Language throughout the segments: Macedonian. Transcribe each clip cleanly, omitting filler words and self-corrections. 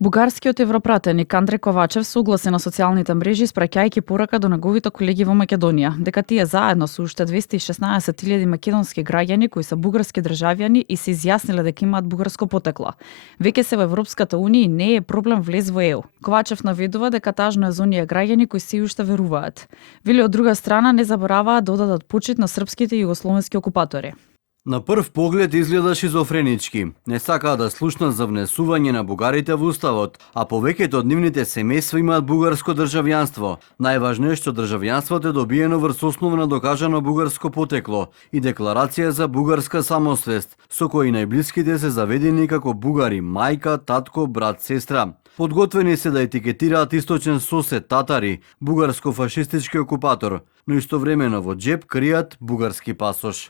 Бугарскиот европратеник Андре Ковачев се огласи на социјалните мрежи испраќајќи порака до неговите колеги во Македонија, дека тие заедно со уште 216.000 македонски граѓани кои се бугарски државјани и се изјасниле дека имаат бугарско потекло. Веќе се во Европската унија и не е проблем влез во ЕУ. Ковачев наведува дека тажно е за оние граѓани кои се уште веруваат. Вели од друга страна не забораваат да одадат почит на српските и југословенски окупатори. На прв поглед изгледа шизофренички. Не сакаа да слушнат за внесување на бугарите во уставот, а повеќето од нивните семејства имаат бугарско државјанство. Најважно е што државјанството е добиено врз основа на докажано бугарско потекло и декларација за бугарска самосвест, со кои најблиските се заведени како бугари, мајка, татко, брат, сестра. Подготвени се да етикетираат источен сосед татари, бугарско-фашистички окупатор, но истовремено во џеп кријат бугарски пасош.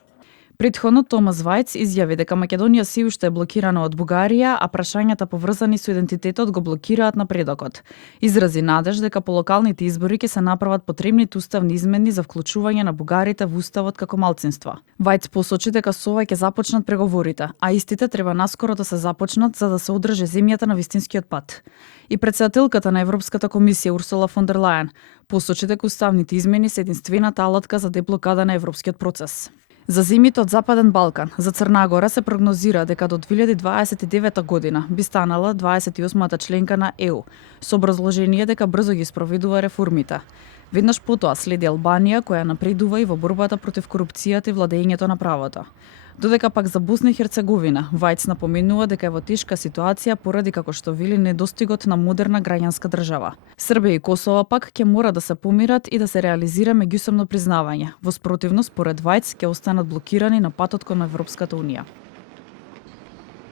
Претходно Томас Вајц изјави дека Македонија се уште е блокирана од Бугарија, а прашањата поврзани со идентитетот го блокираат напредокот. Изрази надеж дека по локалните избори ќе се направат потребните уставни измени за вклучување на бугарите во уставот како малцинство. Вајц посочи дека со ова ќе започнат преговорите, а истите треба наскоро да се започнат за да се одржи земјата на вистинскиот пат. И претседателката на Европската комисија Урсула фон дер Лајен посочи дека уставните измени се единствената алатка за деблокада на европскиот процес. За земјите од Западен Балкан, за Црна Гора се прогнозира дека до 2029 година би станала 28-та членка на ЕУ, со образложение дека брзо ги спроведува реформите. Веднаш потоа следи Албанија, која напредува и во борбата против корупцијата и владењето на правото. Додека пак за Босна и Херцеговина, Вајц напоменува дека е во тешка ситуација поради како што вели недостигот на модерна граѓанска држава. Србија и Косово пак ќе мора да се помират и да се реализира меѓусебно признавање. Во спротивно, според Вајц, ќе останат блокирани на патот кон Европската унија.